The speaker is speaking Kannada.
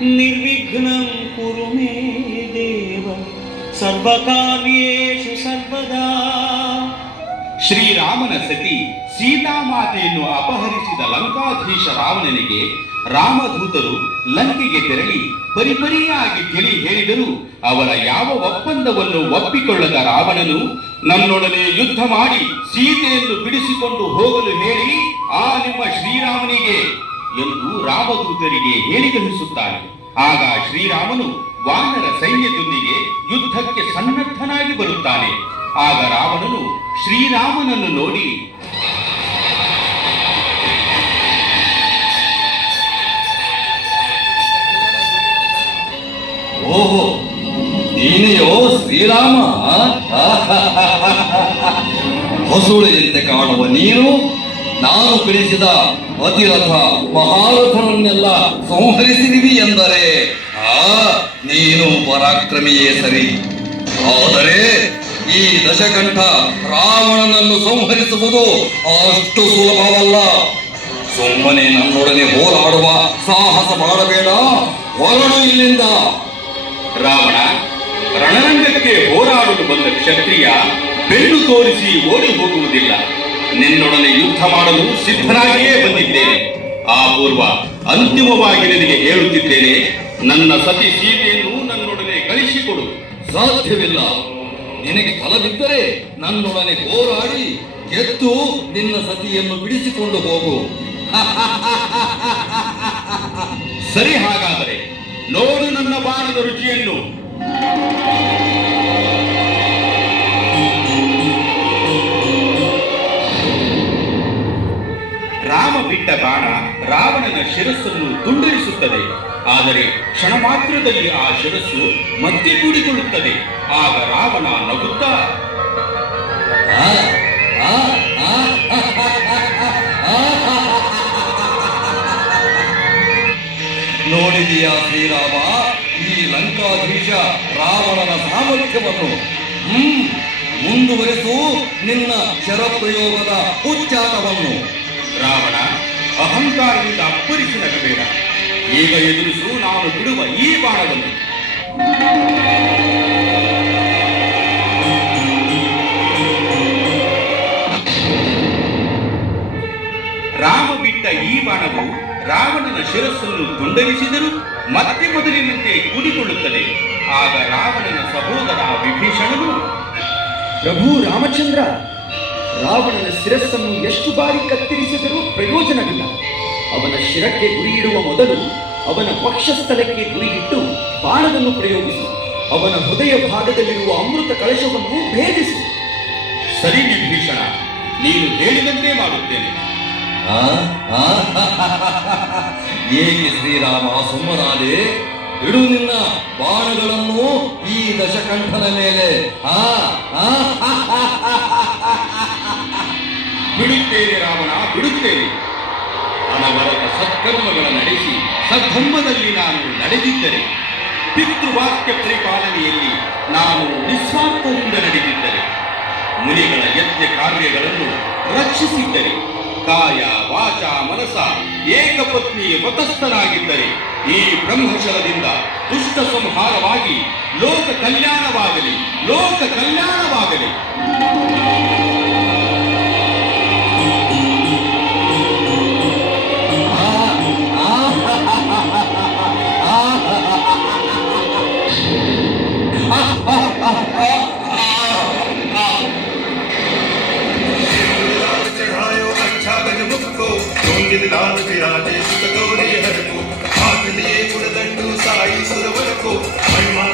ನಿರ್ವಿಘ್ನಂ ಕುರು ಮೇ ದೇವ ಸರ್ವಕಾರ್ಯೇಷು ಸರ್ವದಾ. ಶ್ರೀರಾಮನ ಸತಿ ಸೀತಾಮಾತೆಯನ್ನು ಅಪಹರಿಸಿದ ಲಂಕಾಧೀಶ ರಾವಣನಿಗೆ ರಾಮದೂತರು ಲಂಕೆಗೆ ತೆರಳಿ ಪರಿಪರಿಯಾಗಿ ತಿಳಿ ಹೇಳಿದರೂ ಅವರ ಯಾವ ಒಪ್ಪಂದವನ್ನು ಒಪ್ಪಿಕೊಳ್ಳದ ರಾವಣನು ನನ್ನೊಡನೆ ಯುದ್ಧ ಮಾಡಿ ಸೀತೆಯನ್ನು ಬಿಡಿಸಿಕೊಂಡು ಹೋಗಲು ಹೇಳಿ ಆ ನಿಮ್ಮ ಶ್ರೀರಾಮನಿಗೆ ಎಂದು ರಾಮದೂತರಿಗೆ ಹೇಳಿ ಕಳಿಸುತ್ತಾನೆ. ಆಗ ಶ್ರೀರಾಮನು ವಾನರ ಸೈನ್ಯದೊಂದಿಗೆ ಯುದ್ಧಕ್ಕೆ ಸನ್ನದ್ಧನಾಗಿ ಬರುತ್ತಾನೆ. ಆಗ ರಾವಣನು ಶ್ರೀರಾಮನನ್ನು ನೋಡಿ, ಓಹೋ, ನೀನೆಯೋ ಶ್ರೀರಾಮ? ಹೊಸುಳೆಯಂತೆ ಕಾಣುವ ನೀನು ನಾನು ಕಳಿಸಿದ ಅತಿರಥ ಮಹಾರಥರನ್ನೆಲ್ಲ ಸಂಹರಿಸಿದಿವಿ ಎಂದರೆ ನೀನು ಪರಾಕ್ರಮಿಯೇ ಸರಿ. ಆದರೆ ಈ ದಶಕಂಠ ರಾವಣನನ್ನು ಸಂಹರಿಸುವುದು ಅಷ್ಟು ಸುಲಭವಲ್ಲ. ಸುಮ್ಮನೆ ನನ್ನೊಡನೆ ಹೋರಾಡುವ ಸಾಹಸ ಮಾಡಬೇಡ, ಹೊರಡು ಇಲ್ಲಿಂದ. ರಾವಣ, ರಣರಂಗಕ್ಕೆ ಹೋರಾಡಲು ಬಂದ ಕ್ಷತ್ರಿಯ ಬೆನ್ನು ತೋರಿಸಿ ಓಡಿ ಹೋಗುವುದಿಲ್ಲ. ನಿನ್ನೊಡನೆ ಯುದ್ಧ ಮಾಡಲು ಸಿದ್ಧನಾಗಿಯೇ ಬಂದಿದ್ದೇನೆ. ಆ ಪೂರ್ವ ಅಂತಿಮವಾಗಿ ನಿನಗೆ ಹೇಳುತ್ತಿದ್ದೇನೆ, ನನ್ನ ಸತಿ ಸೀತೆಯನ್ನು ನನ್ನೊಡನೆ ಕಳಿಸಿಕೊಡು. ಸಾಧ್ಯವಿಲ್ಲ. ನಿನಗೆ ಫಲವಿದ್ದರೆ ನನ್ನೊಡನೆ ಹೋರಾಡಿ ಗೆದ್ದು ನಿನ್ನ ಸತಿಯನ್ನು ಬಿಡಿಸಿಕೊಂಡು ಹೋಗು. ಸರಿ, ಹಾಗಾದರೆ ನೋಡು ನನ್ನ ಬಾಣದ ರುಚಿಯನ್ನು. ರಾಮ ಬಿಟ್ಟ ಬಾಣ ರಾವಣನ ಶಿರಸ್ಸನ್ನು ತುಂಡರಿಸುತ್ತದೆ. ಆದರೆ ಕ್ಷಣ ಮಾತ್ರದಲ್ಲಿ ಆ ಶಿರಸ್ಸು ಮತ್ತೆ ಕೂಡಿಕೊಳ್ಳುತ್ತದೆ. ಆಗ ರಾವಣ ನಗುತ್ತಾ, ನೋಡಿದೀಯಾ ಶ್ರೀರಾಮ ಈ ಲಂಕಾಧೀಶ ರಾವಣನ ಸಾಮರ್ಥ್ಯವನ್ನು? ಮುಂದುವರಿಸು ನಿನ್ನ ಶರಪ್ರಯೋಗದ ಉಚ್ಚಾಟವನ್ನು. ರಾವಣ, ಅಹಂಕಾರದಿಂದ ಅಪ್ಪರಿಸಿ ನಗಬೇಡ. ಈಗ ಎದುರಿಸು ನಾನು ಬಿಡುವ ಈ ಬಾಣವನ್ನು. ರಾಮ ಬಿಟ್ಟ ಈ ಬಾಣವು ರಾವಣನ ಶಿರಸ್ಸನ್ನು ತುಂಡರಿಸಿದರೂ ಮತ್ತೆ ಮೊದಲಿನಂತೆ ಕೂಡಿಕೊಳ್ಳುತ್ತದೆ. ಆಗ ರಾವಣನ ಸಹೋದರ ವಿಭೀಷಣನು, ಪ್ರಭು ರಾಮಚಂದ್ರ, ರಾವಣನ ಶಿರಸ್ಸನ್ನು ಎಷ್ಟು ಬಾರಿ ಕತ್ತರಿಸಿದರೂ ಪ್ರಯೋಜನವಿಲ್ಲ. ಅವನ ಶಿರಕ್ಕೆ ಗುರಿಯಿಡುವ ಮೊದಲು ಅವನ ವಕ್ಷಸ್ಥಲಕ್ಕೆ ಗುರಿಯಿಟ್ಟು ಬಾಣವನ್ನು ಪ್ರಯೋಗಿಸು. ಅವನ ಹೃದಯ ಭಾಗದಲ್ಲಿರುವ ಅಮೃತ ಕಳಶವನ್ನು ಭೇದಿಸು. ಸರಿ ವಿಭೀಷಣ, ನೀನು ಹೇಳಿದಂತೆ ಮಾಡುತ್ತೇನೆ. ಏಕೆ ಶ್ರೀರಾಮ ಸುಮ್ಮನಾದೆ? ಇಡು ನಿನ್ನ ಬಾಣಗಳನ್ನು ಈ ದಶಕಂಠನ ಮೇಲೆ. ಬಿಡುತ್ತೇನೆ ರಾವಣ, ಬಿಡುತ್ತೇನೆ. ಅನವರತ ಸತ್ಕರ್ಮಗಳ ನಡೆಸಿ ಸದ್ಧರ್ಮದಲ್ಲಿ ನಾನು ನಡೆದಿದ್ದರೆ, ಪಿತೃವಾಕ್ಯ ಪರಿಪಾಲನೆಯಲ್ಲಿ ನಾನು ನಿಸ್ವಾರ್ಥದಿಂದ ನಡೆದಿದ್ದರೆ, ಮುನಿಗಳ ಯಜ್ಞ ಕಾರ್ಯಗಳನ್ನು ರಕ್ಷಿಸಿದ್ದರೆ, ಕಾಯ ವಾಚ ಮನಸ ಏಕಪತ್ನಿ ವ್ರತಸ್ಥನಾಗಿದ್ದರೆ, ಈ ಬ್ರಹ್ಮಶರದಿಂದ ದುಷ್ಟ ಸಂಹಾರವಾಗಿ ಲೋಕ ಕಲ್ಯಾಣವಾಗಲಿ, ಲೋಕ ಕಲ್ಯಾಣವಾಗಲಿ. लाल विराजे सुत गौरी हर को हाथ लिए गुण दंडू साई सुरवर को महिमा